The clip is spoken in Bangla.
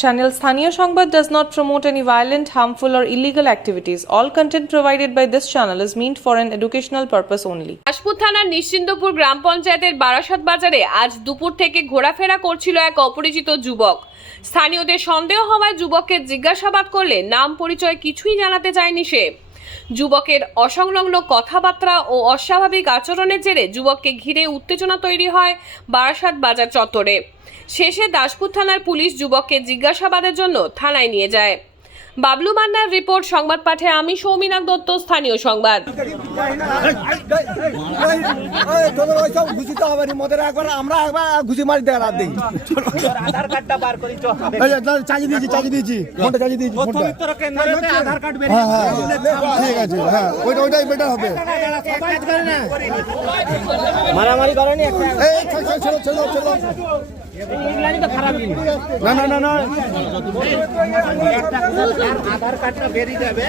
Channel Sthaniya Sangbad does not promote any violent, harmful or illegal activities. All content provided by this channel is meant for an educational purpose only. Daspur থানার নিশ্চিন্দপুর গ্রাম পঞ্চায়েতের বারাসাত বাজারে আজ দুপুর থেকে ঘোরাফেরা করছিল এক অপরিচিত যুবক। স্থানীয়দের সন্দেহ হওয়ায় যুবককে জিজ্ঞাসাবাদ করলে নাম পরিচয় কিছুই জানাতে চায়নি সে। যুবকের অসংলগ্ন কথাবার্তা ও অস্বাভাবিক আচরণের জেরে যুবককে ঘিরে উত্তেজনা তৈরি হয় বারাসাত বাজার চত্বরে। শেষে দাসপুর থানার পুলিশ যুবককে জিজ্ঞাসাবাদের জন্য থানায় নিয়ে যায়। বাবলু মান্নার রিপোর্ট, সংবাদ পাঠে আমি সৌমিনাথ দত্ত, স্থানীয় সংবাদ। মারামারি করেনি না আধার কার্ডটা বেরিয়ে যাবে।